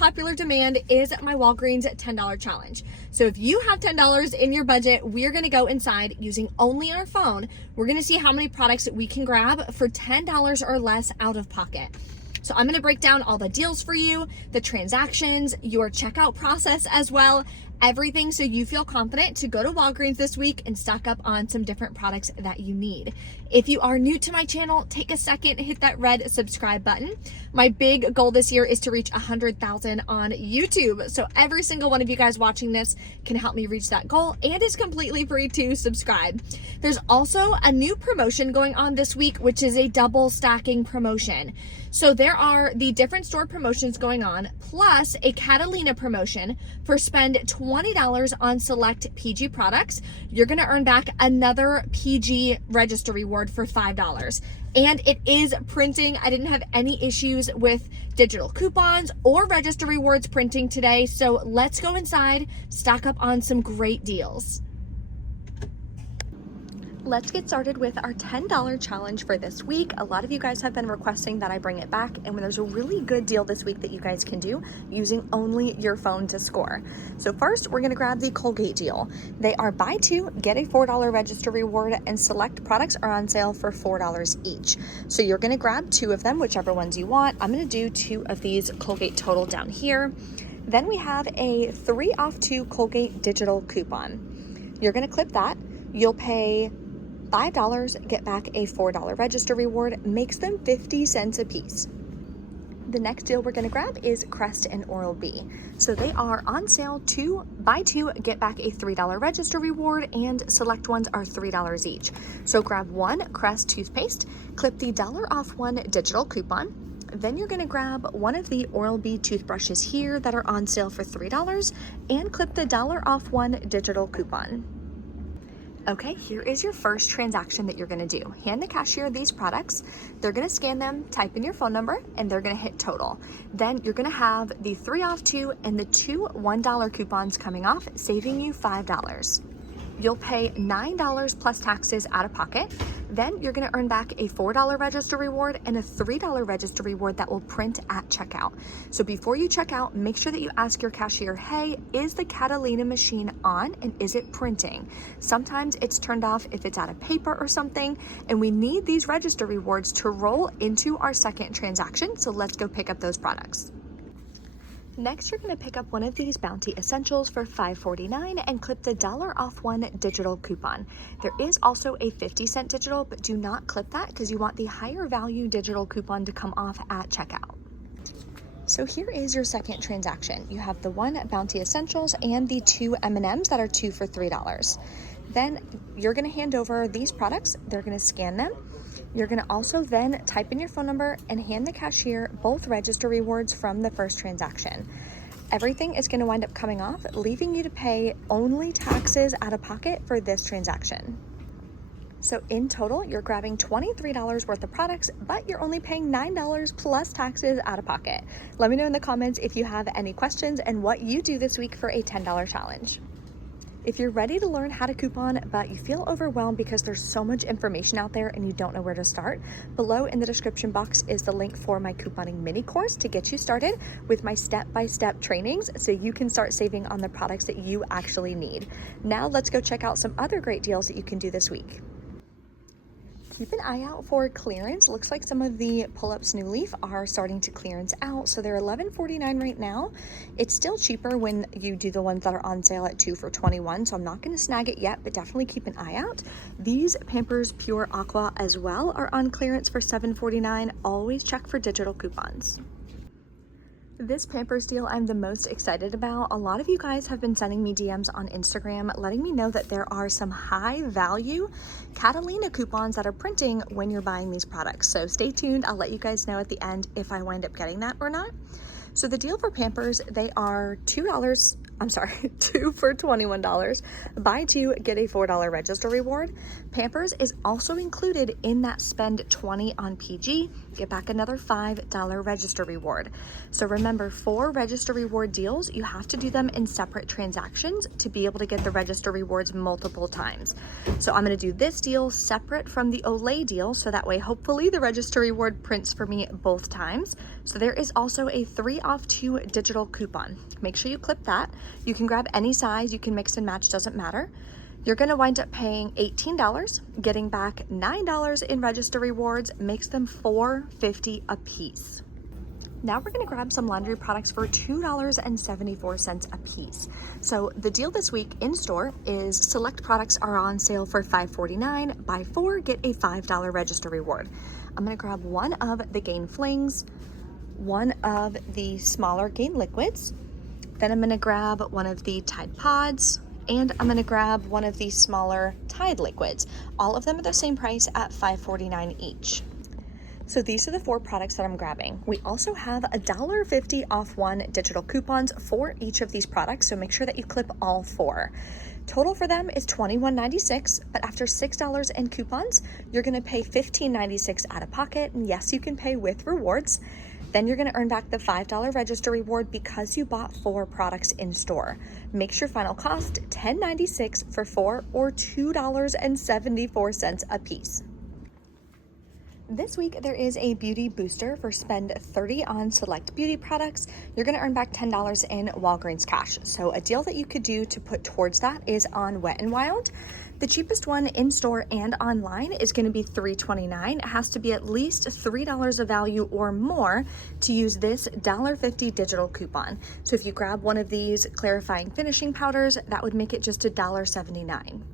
popular demand is my Walgreens $10 challenge. So if you have $10 in your budget, we're gonna go inside using only our phone. We're gonna see how many products we can grab for $10 or less out of pocket. So I'm gonna break down all the deals for you, the transactions, your checkout process as well, everything so you feel confident to go to Walgreens this week and stock up on some different products that you need. If you are new to my channel, take a second, hit that red subscribe button. My big goal this year is to reach 100,000 on YouTube. So every single one of you guys watching this can help me reach that goal, and it's completely free to subscribe. There's also a new promotion going on this week, which is a double stacking promotion. So there are the different store promotions going on, plus a Catalina promotion for spend $20 on select PG products. You're gonna earn back another PG register reward for $5. And it is printing. I didn't have any issues with digital coupons or register rewards printing today. So let's go inside, stock up on some great deals. Let's get started with our $10 challenge for this week. A lot of you guys have been requesting that I bring it back, and there's a really good deal this week that you guys can do using only your phone to score. So first, we're gonna grab the Colgate deal. They are buy two, get a $4 register reward, and select products are on sale for $4 each. So you're gonna grab two of them, whichever ones you want. I'm gonna do two of these Colgate Total down here. Then we have a 3 off 2 Colgate digital coupon. You're gonna clip that. You'll pay $5, get back a $4 register reward, makes them 50 cents a piece. The next deal we're gonna grab is Crest and Oral-B. So they are on sale, buy two, get back a $3 register reward, and select ones are $3 each. So grab one Crest toothpaste, clip the $1 off 1 digital coupon. Then you're gonna grab one of the Oral-B toothbrushes here that are on sale for $3 and clip the $1 off 1 digital coupon. Okay, here is your first transaction that you're gonna do. Hand the cashier these products. They're gonna scan them, type in your phone number, and they're gonna hit total. Then you're gonna have the 3 off 2 and the 2 $1 coupons coming off, saving you $5. You'll pay $9 plus taxes out of pocket. Then you're gonna earn back a $4 register reward and a $3 register reward that will print at checkout. So before you check out, make sure that you ask your cashier, hey, is the Catalina machine on and is it printing? Sometimes it's turned off if it's out of paper or something, and we need these register rewards to roll into our second transaction. So let's go pick up those products. Next, you're gonna pick up one of these Bounty Essentials for $5.49 and clip the $1 off 1 digital coupon. There is also a 50-cent digital, but do not clip that because you want the higher value digital coupon to come off at checkout. So here is your second transaction. You have the 1 Bounty Essentials and the 2 M&Ms that are 2 for $3. Then you're gonna hand over these products. They're gonna scan them. You're gonna also then type in your phone number and hand the cashier both register rewards from the first transaction. Everything is gonna wind up coming off, leaving you to pay only taxes out of pocket for this transaction. So in total, you're grabbing $23 worth of products, but you're only paying $9 plus taxes out of pocket. Let me know in the comments if you have any questions and what you do this week for a $10 challenge. If you're ready to learn how to coupon, but you feel overwhelmed because there's so much information out there and you don't know where to start, below in the description box is the link for my couponing mini course to get you started with my step-by-step trainings so you can start saving on the products that you actually need. Now let's go check out some other great deals that you can do this week. Keep an eye out for clearance. Looks like some of the pull-ups New Leaf are starting to clearance out. So they're $11.49 right now. It's still cheaper when you do the ones that are on sale at 2 for $21. So I'm not gonna snag it yet, but definitely keep an eye out. These Pampers Pure Aqua as well are on clearance for $7.49. Always check for digital coupons. This Pampers deal I'm the most excited about. A lot of you guys have been sending me DMs on Instagram letting me know that there are some high value Catalina coupons that are printing when you're buying these products. So stay tuned. I'll let you guys know at the end if I wind up getting that or not. So the deal for Pampers, they are $2 two for $21. Buy two, get a $4 register reward. Pampers is also included in that spend 20 on PG, get back another $5 register reward. So remember, for register reward deals, you have to do them in separate transactions to be able to get the register rewards multiple times. So I'm gonna do this deal separate from the Olay deal, so that way hopefully the register reward prints for me both times. So there is also a 3 off 2 digital coupon. Make sure you clip that. You can grab any size, you can mix and match, doesn't matter. You're gonna wind up paying $18, getting back $9 in register rewards, makes them $4.50 a piece. Now we're gonna grab some laundry products for $2.74 a piece. So the deal this week in store is select products are on sale for $5.49. Buy 4, get a $5 register reward. I'm gonna grab one of the Gain Flings, one of the smaller Gain Liquids, then I'm gonna grab one of the Tide Pods, and I'm gonna grab one of these smaller Tide Liquids. All of them are the same price at $5.49 each. So these are the 4 products that I'm grabbing. We also have $1.50 off 1 digital coupons for each of these products, so make sure that you clip all 4. Total for them is $21.96, but after $6 in coupons, you're gonna pay $15.96 out of pocket, and yes, you can pay with rewards. Then you're gonna earn back the $5 register reward because you bought 4 products in store. Makes your final cost $10.96 for 4 or $2.74 a piece. This week, there is a beauty booster for spend 30 on select beauty products. You're gonna earn back $10 in Walgreens cash. So a deal that you could do to put towards that is on Wet n Wild. The cheapest one in store and online is gonna be $3.29. It has to be at least $3 of value or more to use this $1.50 digital coupon. So if you grab one of these clarifying finishing powders, that would make it just $1.79.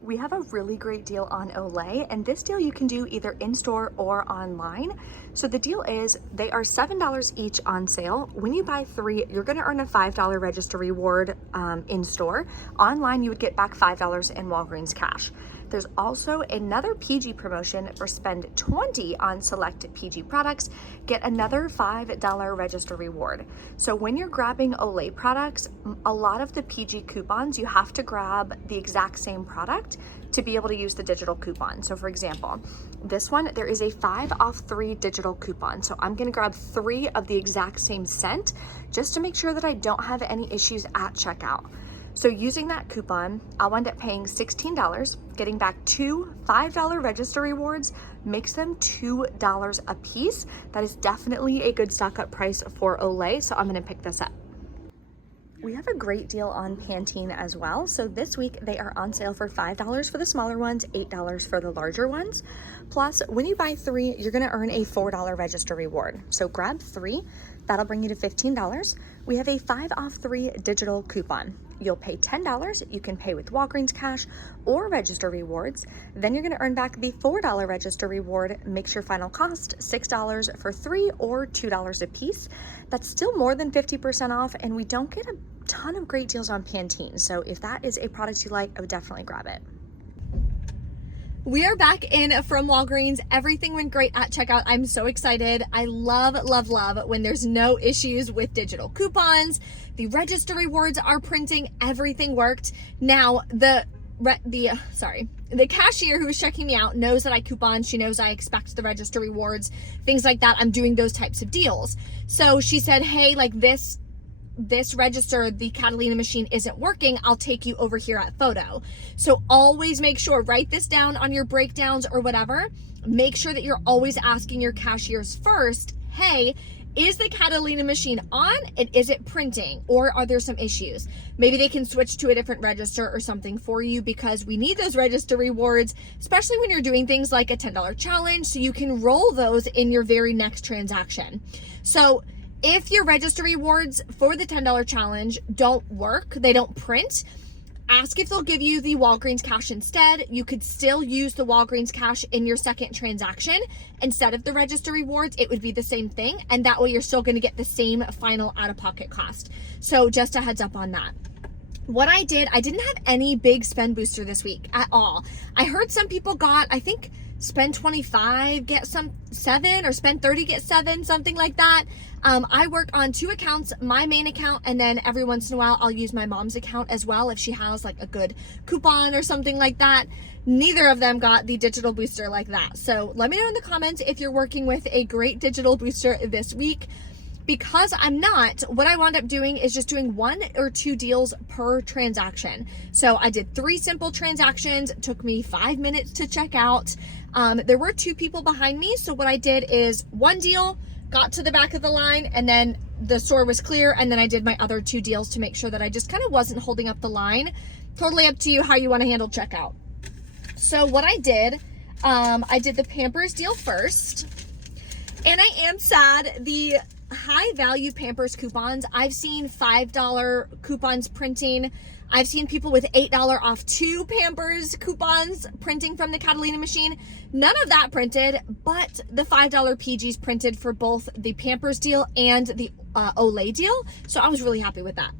We have a really great deal on Olay, and this deal you can do either in-store or online. So the deal is they are $7 each on sale. When you buy 3, you're gonna earn a $5 register reward in-store. Online, you would get back $5 in Walgreens cash. There's also another PG promotion for spend 20 on select PG products, get another $5 register reward. So when you're grabbing Olay products, a lot of the PG coupons, you have to grab the exact same product to be able to use the digital coupon. So for example, this one, there is a 5 off 3 digital coupon. So I'm gonna grab 3 of the exact same scent just to make sure that I don't have any issues at checkout. So using that coupon, I'll wind up paying $16, getting back 2 $5 register rewards, makes them $2 a piece. That is definitely a good stock up price for Olay, so I'm gonna pick this up. We have a great deal on Pantene as well. So this week they are on sale for $5 for the smaller ones, $8 for the larger ones. Plus, when you buy 3, you're gonna earn a $4 register reward. So grab 3, that'll bring you to $15. We have a 5 off 3 digital coupon. You'll pay $10, you can pay with Walgreens cash or register rewards. Then you're gonna earn back the $4 register reward, makes your final cost $6 for 3 or $2 a piece. That's still more than 50% off, and we don't get a ton of great deals on Pantene. So if that is a product you like, I would definitely grab it. We are back in from Walgreens. Everything went great at checkout. I'm so excited. I love, love, love when there's no issues with digital coupons. The register rewards are printing. Everything worked. Now, the cashier who was checking me out knows that I coupon. She knows I expect the register rewards, things like that. I'm doing those types of deals. So she said, hey, like this register, the Catalina machine isn't working. I'll take you over here at photo. So always make sure, write this down on your breakdowns or whatever. Make sure that you're always asking your cashiers first, hey, is the Catalina machine on and is it printing, or are there some issues? Maybe they can switch to a different register or something for you, because we need those register rewards, especially when you're doing things like a $10 challenge, so you can roll those in your very next transaction. So if your register rewards for the $10 challenge don't work, they don't print, ask if they'll give you the Walgreens cash instead. You could still use the Walgreens cash in your second transaction. Instead of the register rewards, it would be the same thing. And that way you're still gonna get the same final out-of-pocket cost. So just a heads up on that. What I didn't have any big spend booster this week at all. I heard some people got, I think spend 25, get some 7, or spend 30, get 7, something like that. I work on 2 accounts, my main account, and then every once in a while I'll use my mom's account as well if she has like a good coupon or something like that. Neither of them got the digital booster like that. So let me know in the comments if you're working with a great digital booster this week. Because I'm not, what I wound up doing is just doing 1 or 2 deals per transaction. So I did 3 simple transactions, took me 5 minutes to check out. There were 2 people behind me, so what I did is 1 deal, got to the back of the line, and then the store was clear, and then I did my other 2 deals to make sure that I just kind of wasn't holding up the line. Totally up to you how you want to handle checkout. So what I did the Pampers deal first, and I am sad, the high value Pampers coupons, I've seen $5 coupons printing. I've seen people with $8 off 2 Pampers coupons printing from the Catalina machine. None of that printed, but the $5 PGs printed for both the Pampers deal and the Olay deal. So I was really happy with that.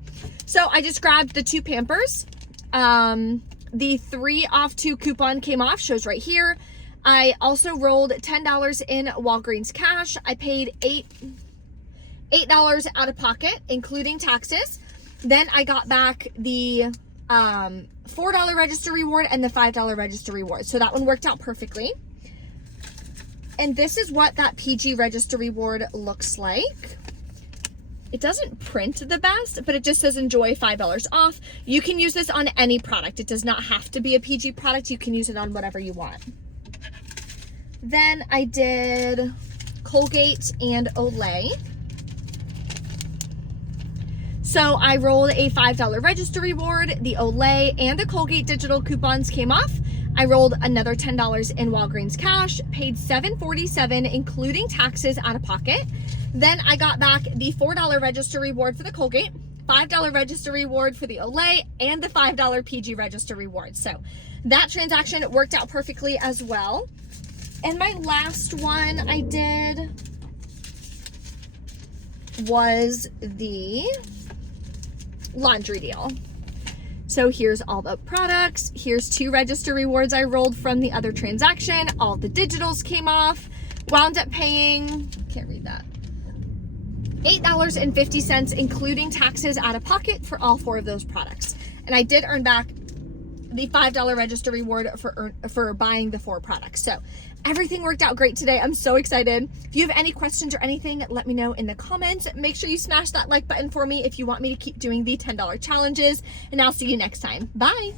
So I just grabbed the 2 Pampers. The 3 off 2 coupon came off, shows right here. I also rolled $10 in Walgreens cash. I paid $8 out of pocket, including taxes. Then I got back the $4 register reward and the $5 register reward. So that one worked out perfectly. And this is what that PG register reward looks like. It doesn't print the best, but it just says enjoy $5 off. You can use this on any product. It does not have to be a PG product. You can use it on whatever you want. Then I did Colgate and Olay. So I rolled a $5 register reward, the Olay and the Colgate digital coupons came off. I rolled another $10 in Walgreens cash, paid $7.47, including taxes out of pocket. Then I got back the $4 register reward for the Colgate, $5 register reward for the Olay, and the $5 PG register reward. So that transaction worked out perfectly as well. And my last one I did was the laundry deal. So here's all the products. Here's 2 register rewards I rolled from the other transaction. All the digitals came off. Wound up paying, can't read that, $8.50, including taxes out of pocket for all 4 of those products. And I did earn back the $5 register reward for buying the 4 products. So everything worked out great today. I'm so excited. If you have any questions or anything, let me know in the comments. Make sure you smash that like button for me if you want me to keep doing the $10 challenges, and I'll see you next time. Bye.